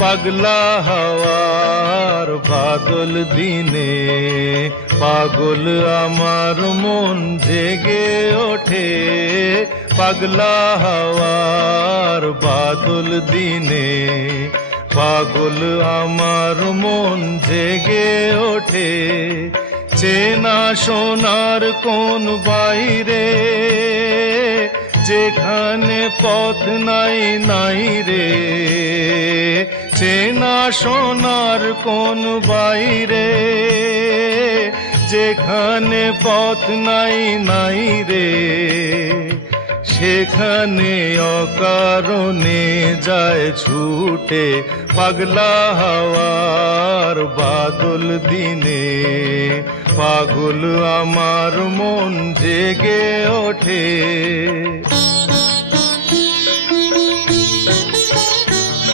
পাগলা হাওয়ার বাদল দিনে পাগল আমার মন জেগে ওঠে। পাগলা হাওয়ার বাদল দিনে পাগল আমার মন জেগে ওঠে। চেনা সোনার কোন বাইরে যেখানে পথ নাই নাই রে। চেনা সোনার কোন বাইরে যেখানে পথ নাই নাই রে। সেখানে অকারণে যায় ছুটে পাগলা হাওয়ার বাদল দিনে পাগল আমার মন জেগে ওঠে।